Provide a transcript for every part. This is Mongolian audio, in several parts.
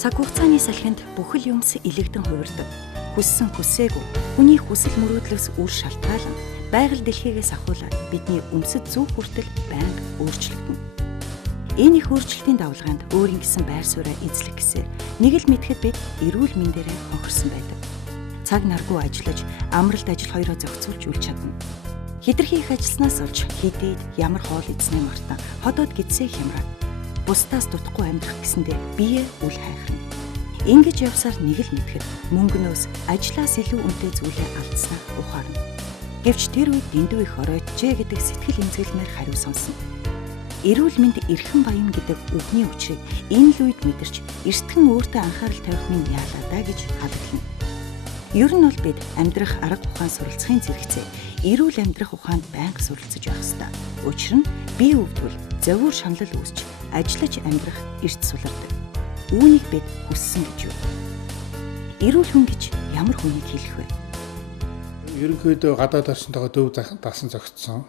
Цаг хугацааны салхинд бүхэл юмс илэгдэн хувирдаг. Хүссэн хүсээгүй хүний хүсэл мөрөөдлөөс үр шалтгаалan байгаль дэлхийгээс ахуулаад бидний өмсөд зүг хүртэл байнга өөрчлөгдөнө. Энэ их өөрчлөлтийн давлгаанд өөрийн гэсэн байр сууриа эзлэх гэсээр нэг л мэдхэд бид эрүүл мэндээрээ хохирсон байдаг. Цаг наргүй ажиллаж, амралт ажил хоёроо зохицуулж үл чадна. Хэтэрхий их ажилласнаас олж хидээд ямар хоол идсний мартан ходоод гидсээ хямраад бусдаас дутхгүй амьдрах гэсэндээ бие үл хайхрна. Ингэж явсаар нэг л мэдхэд мөнгнөөс ажлаас илүү үнэтэй зүйлээ алдснаа ухаарна. Гэвч тэр үед дэндүү их оройтжээ гэдэг сэтгэл эмзэглэмээр хариу сонсно. Эрүүл мэнд эрхэм баян гэдэг үгний учрыг энэ л үед мэдэрч эртхэн өөртөө анхаарал тавих минь яалаа даа гэж халаглана. Ер нь бол бид амьдрах арга ухаан суралцахын зэрэгцээ эрүүл амьдрах ухаанд байнга суралцж явах ёстой. Учир нь бие өвдвөл зовир шаналл үүсч ажиллаж амьдрах эрт сулардаг. Үүнийг бид хүссэн гэж юу? Эрүүл хүн гэж ямар хүнийг хэлэх вэ? Ерөнхийдөө гадаад орчиндөө дөв дасан зохицсон.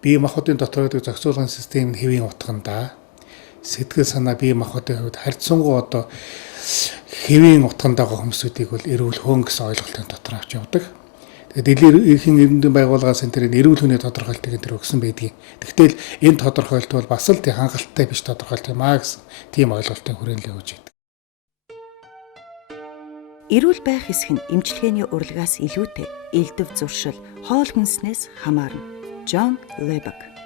Бие махбодын дотор байдаг зохицуулгын систем нь хэвийн утгандаа сэтгэл санаа бие махбодын хувьд харьцангуй одоо хэвийн утганд байгаа хүмүүсүүдийг бол эрүүл хүн гэсэн ойлголтын дотор авч явдаг. Тэгээд дэлхийн эрдэнэт байгууллагаас энэ төрлийн эрүүл хүний тодорхойлтыг энэ төр өгсөн байдгийг. Тэгвэл энэ тодорхойлт бол бас л тийм хангалттай биш тодорхойлт юм аа гэсэн тийм ойлголтын хүрээлэл өгж байдаг. Эрүүл байх хэсэг нь эмчилгээний урлагаас илүүтэй элдэв зуршил, хоол хүнснээс хамаарна. John Lebach.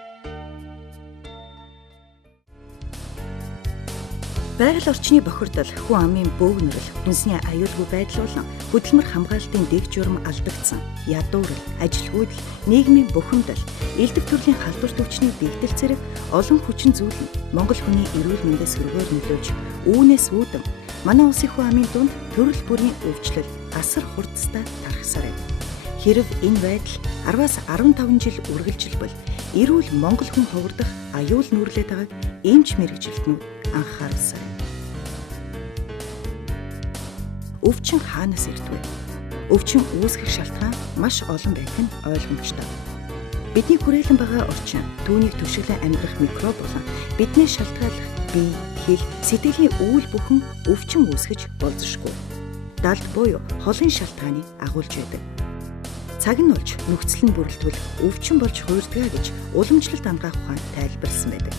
Байгаль орчны бохирдол, хүн амын бөөгнөрөл, хүнсний аюулгүй байдал болон хөдөлмөр хамгаалтын дэг журам алдагдсан, ядуурл, ажилгүйдэл, нийгмийн бухимдал, элдв төрлийн халдвар төвчний дэгдэл зэрэг олон хүчин зүйл нь Монгол хүний эрүүл мэндээс сөргөөр нөлөөлж, үүнээс үүдэн манай улсын хүн амын дунд төрөл бүрийн өвчлөл, асар хурдтай тархсаар байна. Хэрв энэ байдал 10-аас 15 жил үргэлжилбэл эрүүл Монгол хүн хувирдах аюул нүүрлээд байгааг эмч мэргэжилтнүүд анхааруулсан. Өвчин хаанаас ирдэг вэ? Өвчин үүсгэх шалтгаан маш олон байх нь ойлгомжтой. Бидний хүрээлэн байгаа орчин, түүнийг түшиглэн амьдрах микроб болон бидний шалтгааллах бие, хэл, сэтгэлийн үйл бүхэн өвчин үүсгэж болзошгүй. Далд буюу холын шалтгааныг агуулж байдаг. Цаг нь болж нөхцөл нь бүрэлдэхүүн өвчин болж хуурдгаа гэж уламжлалт ангаах ухаан тайлбарласан байдаг.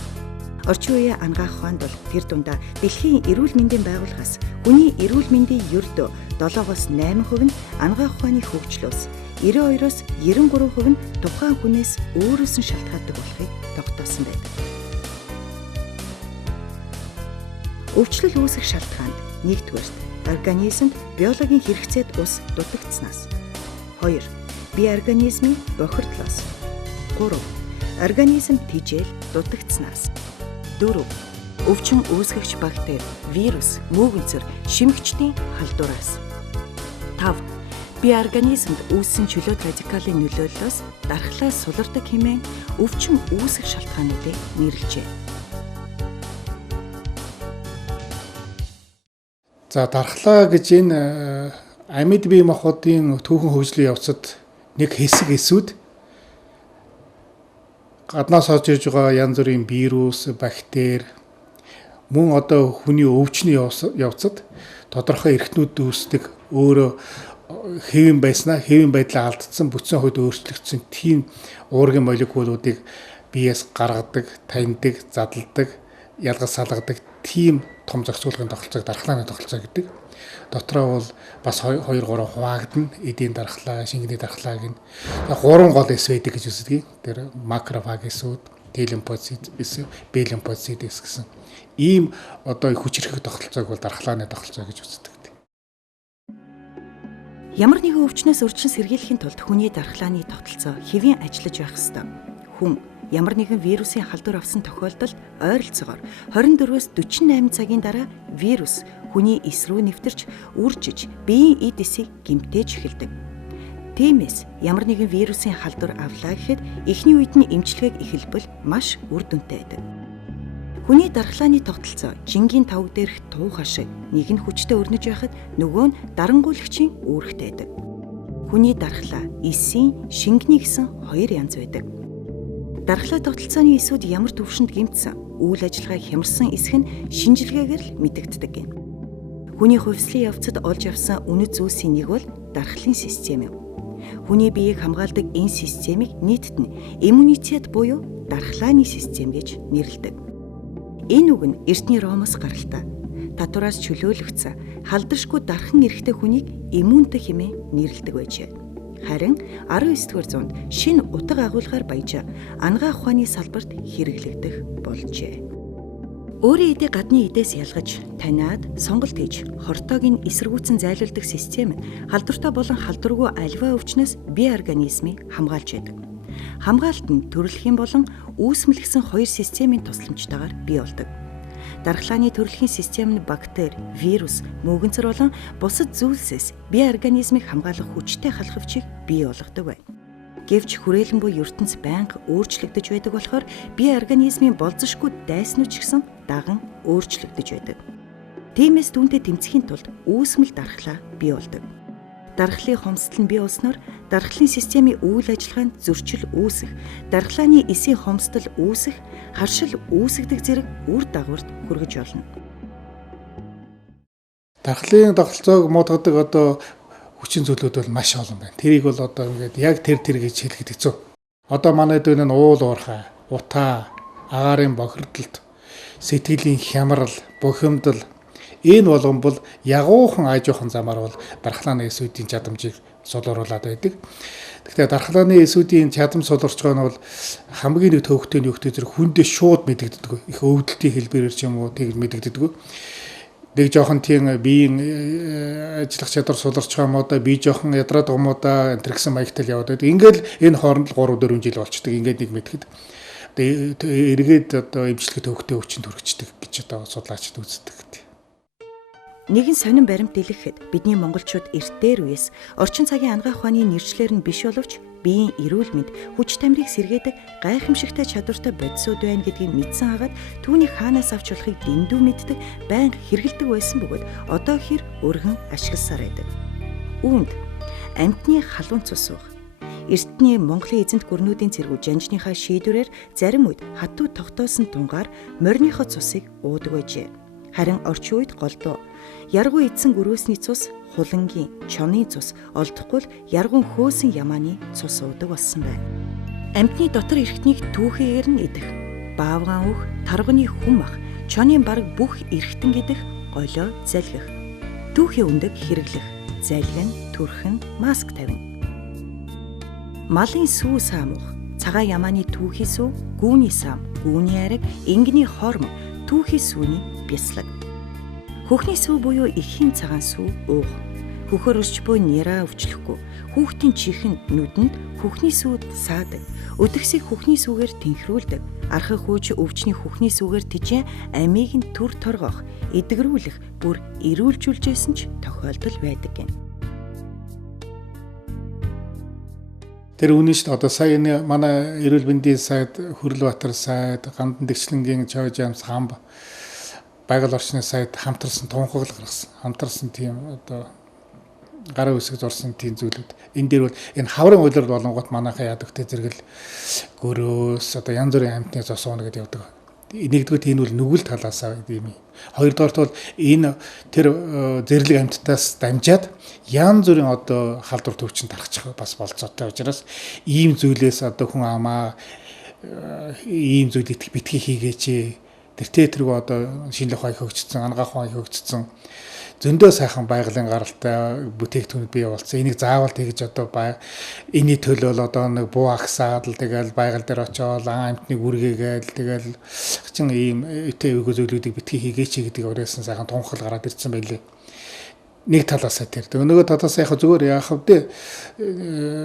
Орчин үеийн ангаах ухаанд бол тэр дундаа дэлхийн эрүүл мэндийн байгууллагаас хүний эрүүл мэндийн ердөө 7-8% нь ангаах ухааны хөгжлөөс 92-оос 93% нь тухайн хүнээс өөрөөс нь шалтгаалдаг болохыг тогтоосон байдаг. Өвчлөл үүсэх шалтгаанд 1-р организмд биологийн хэрэгцээд ус дутагдсанаас. 2. Бие организмын бохирдлоос. 3. Организм тэжээл дутагдсанаас. 4. Өвчин үүсгэгч бактери, вирус, мөөгөнцөр, шимэгчдийн халдвараас. 5. Бие организмд үүссэн чөлөөт радикалын нөлөөллөөс дархлаа сулардаг хэмээн өвчин үүсэх шалтгаануудыг нэрлэжээ. За дархлаа гэж энэ амьд бие махбодын түүхэн хөгжлийн явцад нэг хэсэг эсүүд гаднаас орж ирж байгаа янз бүрийн вирус, бактери мөн одоо хүний өвчний явцад тодорхой эрхтнүүд үүсдэг өөрөө хэвэн байснаа хэвэн байдлаа алдсан бүтцэн хувьд өөрчлөгдсөн тийм уургийн молекулуудыг биеэс гаргадаг, таньдаг, задалдаг, ялгаж салгадаг тийм том зохицуулгын тогтолцоог дархлааны тогтолцоо гэдэг. Дотроо бол бас 2-3 хуваагдана. Эдийн дархлаа, шингэний дархлаа гин. 3 гол эс байдаг гэж үздэг. Тэр макрофаг эсүүд, Т-лимфоцит эс, Б-лимфоцит эс гэсэн. Ийм одоо хүчрэх тогтолцоог бол дархлааны тогтолцоо гэж үздэг. Ямар нэгэн өвчнөөс урьдчилан сэргийлэхийн тулд хүний дархлааны тогтолцоо хэвийн ажиллаж байх ёстой. Хүн ямар нэгэн вирусын халдвар авсан тохиолдолд ойролцоогоор 24-өөс 48 цагийн дараа вирус хүний эс рүү нэвтэрч үржиж биеийн эд эсийг гэмтээж эхэлдэг. Тиймээс ямар нэгэн вирусын халдвар авлаа гэхэд эхний үед нь эмчилгээг эхэлбэл маш үр дүнтэй байдаг. Хүний дархлааны тогтолцоо жингийн тавг дээрх туухаа шиг нэг нь хүчтэй өрнөж байхад нөгөө нь дарангуйлагчийн үүрэгтэй байдаг. Хүний дархлаа эсийн, шингэний гэсэн 2 янз байдаг. Дархлаа тогтолцооны эсүүд ямар төвшөнд гэмтсэн, үйл ажиллагааг хямарсан эсэх нь шинжилгээгээр л мэдэгддэг юм. Хүний хувьслын явцад олж авсан үнэт зүйлсийн нэг бол дархлын систем юм. Хүний биеийг хамгаалдаг энэ системийг нийтэд нь иммунитет буюу дархлааны систем гэж нэрлэдэг. Энэ үг нь эртний Ромоос гаралтай. Татвараас чөлөөлөгдсөн халдашгүй дархан эрэхтэй хүнийг иммунтэй хэмээн нэрлэдэг байжээ. Харин 19-р зуунд шинэ утга агуулгаар баяж анагаах ухааны салбарт хэрэглэгдэх болжээ. Өөрийн эдийн гадны эдээс ялгаж, таниад, сонголт хийж, хортоог нь эсэргүүцэн зайлуулдаг систем нь халдвартай болон халдваргүй аливаа өвчнөөс бие организмыг хамгаалж байдаг. Хамгаалалт нь төрөлхийн болон үүсмэлгсэн хоёр системийн тусламжтайгаар бий болдог. Дархлааны төрөлхийн систем нь бактери, вирус, мөөгөнцөр болон бусад зүйлсээс бие организмыг хамгаалах хүчтэй халхавчийг бий болгодог байна. Гэвч хүрээлэн буй ертөнц байнга өөрчлөгдөж байдаг болохоор бие организмын болзошгүй дайснууд ч гэсэн даган өөрчлөгдөж байдаг. Тиймээс түүнтэй тэмцэхийн тулд үүсмэл дархлаа бий болдог. Дархлын хомсдол нь бий болсноор дархлын системийн үйл ажиллагаанд зөрчил үүсэх, дархлааны эсийн хомсдол үүсэх, харшил үүсгдэг зэрэг үр дагаварт хүргэж болно. Дархлын тогтолцоог муудгадаг хүчин зүйлүүд бол маш олон байна. Тэрийг бол ингээд яг тэр гэж хэлэхэд хэцүү. Манайд энэ уул уурхай, утаа, агаарын бохирдолт, сэтгэлийн хямрал, бухимдал энэ болгон бол ягуухан аажуухан замаар бол дархлааны эсүүдийн чадамжийг сулруулад байдаг. Гэхдээ дархлааны эсүүдийн чадам сулурч байгаа нь бол хамгийн нэг төвхтэй зэрэг хүндээ шууд мэдэгддэг. Их өвдөлтийн хэлбэрээр ч юм уу тэгж мэдэгддэг. Нэг жоохон тийм биеийн ажиллах чадвар суларч байгаа мó да бие жоохон ядраад байгаа мó да энэ гэсэн маягтай л яваад байдаг. Ингээл энэ хооронд 3-4 жил болчдөг. Ингээд нэг мэдхэд. Эргээд эмчилгээ төвхтэй өвчин төрөгчдөг гэж судлаачид үздэг. Нэгэн сонин баримт дэлгэхэд бидний монголчууд эрт дээр үеэс орчин цагийн анагаах ухааны нэршлэр нь биш боловч биеийн эрүүл мэнд хүч тамирыг сэргээдэг гайхамшигтай чадвартай бодисууд байна гэдгийг мэдсэн хагаад түүнийг хаанаас авч болохыг дэндүү мэддэг байнга хэрэгэлдэг байсан бөгөөд одоо хэр өргөн ашигласаар байдаг. Үүнд амьтны халуун цус уух, эртний Монголын эзэнт гүрнүүдийн цэргүүд жанжныхаа шийдвэрээр зарим үед хатуу тогтоосон тунгаар морьныхоо цусыг уудаг байжээ. Харин орчин үед голдуу яргуу эзэн гөрөөсний цус, хулангийн, чоны цус, олдохгүй л яргуун хөөсөн ямааны цус уудаг болсон байна. Амьтны дотор эрхтнийг түүхээр нь идэх, баавгаан өөх, тарганы хүм ах, чоны бараг бүх эрхтэн гэдэх голио залгих, түүхийн өндөг хэрэглэх, залгин, түрхэн, маск тавина. Малын сүү саамуух, цагаан ямааны түүхийн сүү, гүүний саам, гүүний ариг, ингэний хорм, түүхийн сүүний бяслаг. Хөхний сүү буюу эхийн цагаан сүү уух. Хөхөр өсч буй няраа өвчлөхгүй. Хүүхдийн чихэнд, нүдэнд хөхний сүүд саадаг. Өдөрсийг хөхний сүүгээр тэнхрүүлдэг. Архах хөөч өвчний хөхний сүүгээр тижээ амийг нь төр торгох, эдгэрүүлэх, бүр эрүүлжүүлжсэн ч тохиолдол байдаг гэн. Тэр үнэн шүү дээ. Сая энэ манай эрүүл мэндийн сайд, Хөрлбаатар сайд, Гандан Дэгчлэнгийн Чойжамс хамб байгаль орчны сайд хамтарсан тунхаглал гаргасан. Хамтарсан тийм гараа үсэг зурсан тийм зүйлүүд. Энэ дээр бол энэ хаврын уйлар болонгот манайхаа ядагтай зэрэгэл гөрөөс янз бүрийн амьтны зос ууна гэдээ явдаг. Нэгдүгээр энэ бол нүгэл талаасаа юм. Хоёрдугаарт бол энэ тэр зэрлэг амьтдаас дамжаад янз бүрийн халдвар төвчин тархачих бас болцоотой учраас ийм зүйлээс хүн амаа ийм зүйлийг битгий хийгээч. тэртээ шинжлэх ухаан хөгжсөн, анагаах ухаан хөгжсөн зөндөө сайхан байгалийн гаралтай бүтээгдэхүүн бий болсон. Энийг заавал тэгж энэний төлөө нэг буу агсаад л тэгэл байгаль дээр очиод амьтныг үргээгээл тэгэл чин ийм өтөө өвгөө зүйлүүдийг битгий хийгээч гэдэг өрөөсөн сайхан тунхал гараад ирсэн байлээ. Нэг талаасаа тэр. Нөгөө талаасаа яг зүгээр яах вэ?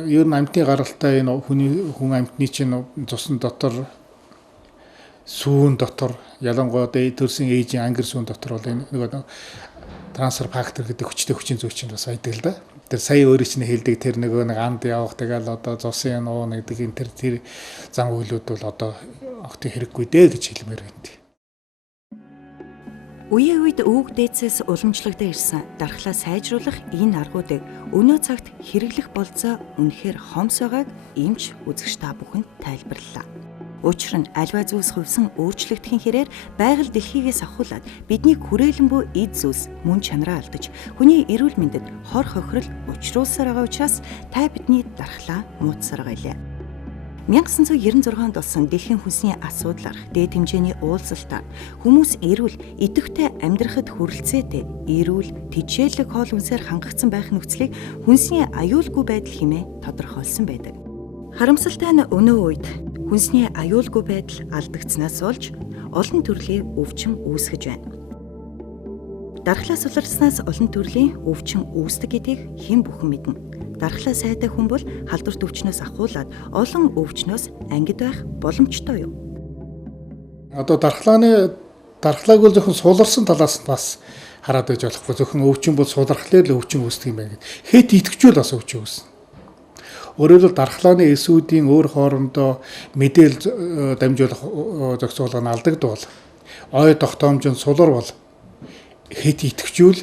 Ер нь амьтны гаралтай энэ хүн амьтны чинь цусны дотор сүүн дотор ялангуяа төрсэн ээжийн ангир сүүн дотор бол энэ нөгөө трансфер фактор гэдэг хүчтэй хүчин зүйчин бас байдаг л да. Тэр сая өөрөө чинь хэлдэг тэр нэг анд явах тэгэл зусын нуу гэдэг энэ тэр зан үйлүүд бол огтын хэрэггүй дээ гэж хэлмээр байна. Үеийн үед өвөг дээдсээс уламжлагдаа ирсэн дархлаа сайжруулах энэ аргуудыг өнөө цагт хэрэглэх болцоо үнэхээр хомс байгааг эмч үзэгч та бүхэнд тайлбарлалаа. Учир нь альва зүйлс хувьсан өөрчлөгдөхийн хэрээр байгаль дэлхийгээс ахуулаад бидний хүрээлэн буй эд зүйлс мөн чанараа алдаж хүний эрүүл мэндэд хор хохирол учруулсаар байгаа учраас та бидний дархлаа муудсаар байлаа. 1996 онд болсон дэлхийн хүнсний асуудлаар дээд хэмжээний уулзалтаар хүмүүс эрүүл идэвхтэй амьдрахад хүрэлцээтэй эрүүл тэжээлэг хоол хүнсээр хангагдсан байх нөхцөлийг хүнсний аюулгүй байдал хэмээн тодорхойлсон байдаг. Харамсалтай нь өнөө үед хүнсний аюулгүй байдал алдагдсанаас болж олон төрлийн өвчин үүсгэж байна. Дархлаа суларснаас олон төрлийн өвчин үүсдэг гэдгийг хэн бүхэн мэднэ. Дархлаа сайтай хүн бол халдварт өвчнөөс ахуулаад олон өвчнөөс ангид байх боломжтой юу? Одоо дархлааг бол зөвхөн суларсан талаас нь бас хараад байж болохгүй. Зөвхөн өвчин бол сулархлаар л өвчин үүсдэг юм байна. Хэд итгэвчүүл бас өвчин үүснэ. Өөрөөр хэлбэл дархлааны эсүүдийн өөр хоорондоо мэдээлэл дамжуулах зохицуулга нь алдагдвал ой тогтоомжинд сулар бол хэд итгэвчүүл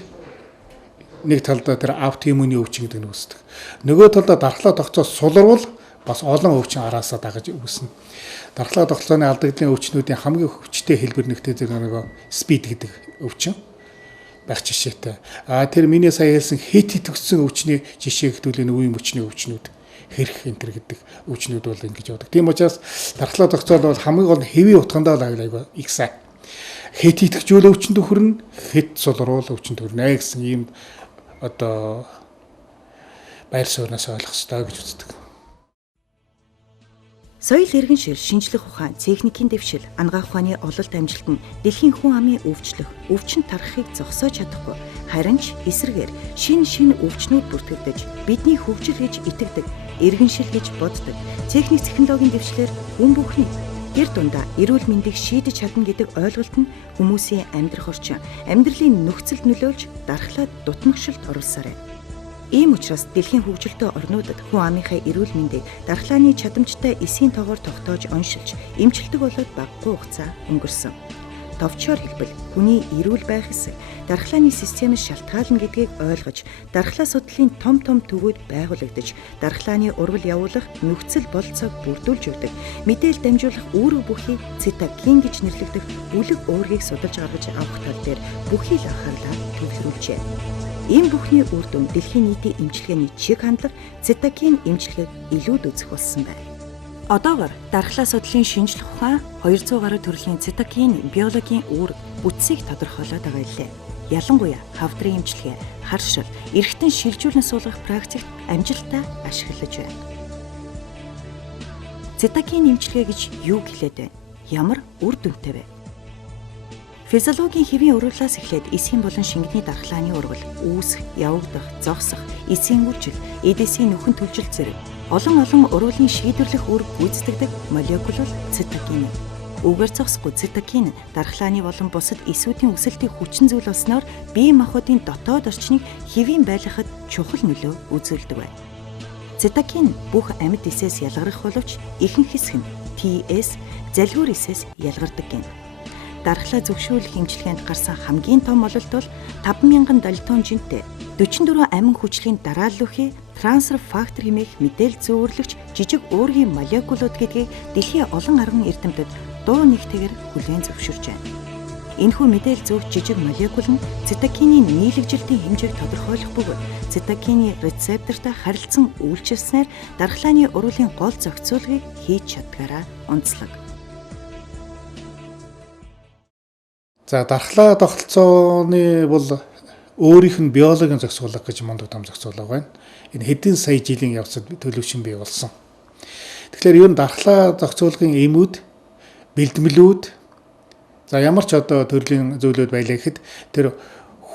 нэг талдаа тэр аутоиммуны өвчин гэдэг нь үүсдэг. Нөгөө талдаа дархлаа тогтоос суларвал бас олон өвчин араасаа дагаж үүснэ. Дархлаа тогтолцооны алдагдлын өвчнүүдийн хамгийн хүчтэй хэлбэр нэгтэй зэрэг нөгөө спид гэдэг өвчин байх жишээтэй. Тэр миний сая хэлсэн хэд итгэвчсэн өвчний жишээ хэвтүүлийн үеийн өвчний өвчнүүд хэрэг энтер гэдэг өвчнүүд бол ингэж явдаг. Тийм учраас дархлаа тогтоол бол хамгийн гол нь хэвийн утгандаа л аяга их сайн. Хэд итгэвчүүл өвчнөд хүрнэ, хэд сулруул өвчнөд хүрнэ гэсэн ийм одоо байр сууриас ойлгох ёстой гэж үздэг. Соёл иргэн шир шинжлэх ухаан, техникийн дэвшил, анагаах ухааны ололт амжилт нь дэлхийн хүн амын өвчлөх, өвчин тархахыг зогсоож чадахгүй. Харин ч эсрэгээр шин өвчнүүд бүртгэгдэж, бидний хөгжил гэж итгэдэг, иргэн шил гэж боддог. Техник технологийн дэвшлэр хүн бүхний гэр дундаа эрүүл мэндийг шийдэж чадна гэдэг ойлголт нь хүмүүсийн амьдрах орчин, амьдралын нөхцөлд нөлөөлж дархлаад дутмагшилт оруулсаар байна. Ийм учраас дэлхийн хөгжилтэй орнуудад хүн амынхаа эрүүл мэндийг дархлааны чадамжтай эсийн тоогоор тогтоож оншилж, эмчилдэг болоод багагүй хугацаа өнгөрсөн. Товчоор хэлбэл хүний эрүүл байх эсэх дархлааны системээс шалтгаална гэдгийг ойлгож, дархлаа судлалын том төвүүд байгуулагдаж, дархлааны урвал явуулах нөхцөл болцоог бүрдүүлж өгдөг. Мэдээлэл дамжуулах үүрэг бүхий цитокин гэж нэрлэгдэх бүлэг уургийг судалж гаргаж авах тал дээр бүхий л анхаарлаа төвлөрүүлжээ. Ийм бүхний үр дүн дэлхийн нийтийн эмчилгээний чиг хандлага цитокин эмчилгээг илүүд үзэх болсон байна. Одоогоор дархлаа судлалын шинжлэх ухаан 200 гаруй төрлийн цитокин биологийн үүрэг бүтцийг тодорхойлоод байгаа юм. Ялангуяа хавдрын эмчилгээ, харшил, эргэтэн шилжүүлэн суулгах практикт амжилттай ашиглаж байна. Цитокин эмчилгээ гэж юу хэлээд байна? Ямар үр дүнтэй вэ? Физиологийн хэвийн урвалаас эхлээд эсийн болон шингэний дархлааны урвал, үүсэх, явагдах, зогсох, эсийн үйлчил, эдэсийн нөхөн төлжил зэрэг олон урвалын шийдвэрлэх үүрэг гүйцэтгэдэг молекул бол цитокин. Үгээр зогсохгүй цитокин дархлааны болон бусад эсүүдийн өсөлтийг хүчин зүйл болсноор бие махбодын дотоод орчныг хэвийн байлгахад чухал нөлөө үзүүлдэг байна. Цитокин бүх амьд эсээс ялгарх боловч ихэнх хэсэг нь TS залгуур эсээс ялгардаг гин. Дархлаа зөвшөөрлөх эмчилгээнд гарсан хамгийн том ололт бол 5,000 дальтон жинтэй 44 амин хүчлийн дарааллуухий трансфер фактор хэмээх мэдээлэл зөөвөрлөгч жижиг уургийн молекулууд гэдгийг дэлхийн олон арган эрдэмтэд дуу нэгтэйгээр хүлээн зөвшөөрч байна. Энэхүү мэдээлэл зөөвч жижиг молекул нь цитокинийн нийлэгжилтийн хэмжээг тодорхойлох бөгөөд цитокины рецептортой харилцан үйлчилснээр дархлааны урвалын гол зохицуулгыг хийж чаддгаараа онцлог. За дархлаа тогтолцооны бол өөрийнх нь биологийн зохицуулга гэж мундаг том зохицуулга байна. Энэ хэдэн сая жилийн явцад төлөвшин бий болсон. Тэгэхээр ер нь дархлаа зохицуулгын эмүүд, бэлтгэлүүд за ямар ч одоо төрлийн зүйлүүд байлаа гэхэд тэр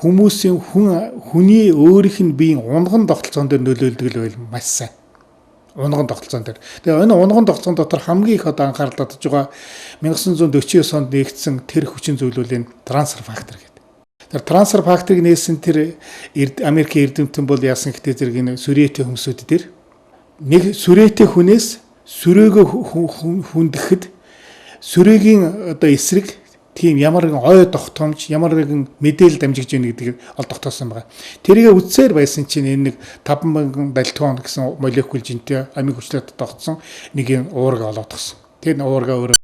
хүмүүсийн хүний өөрийнх нь биеийн унган тогтолцоон дээр нөлөөлдөг л байл маш сайн. Унган тогтолцоон дээр. Тэгээ энэ унган тогтолцоон дотор хамгийн их одоо анхаарал татж байгаа 1949 онд нэгдсэн тэр хүчин зүйлүүлийн трансфер фактор гэдэг. Тэр трансфер факторыг нээсэн тэр Америкийн эрдэмтэн бол яасан гэхдээ зэрэг энэ сүрээтэй хүмүүсүүд дээр нэг сүрээтэй хүнээс сүрээгөө хүндэхэд сүрээгийн одоо эсрэг тийм ямар нэгэн ой тогтоомж, ямар нэгэн мэдээлэл дамжигж ийн гэдгийг ол тогтоосон байгаа. Тэрийг үдсээр байсан чинь энэ нэг 5,000 дальтон гэсэн молекул жинтэй амин хүчлээд тогтсон нэг юм уураг олоод тагсан. Тэр уурга өөр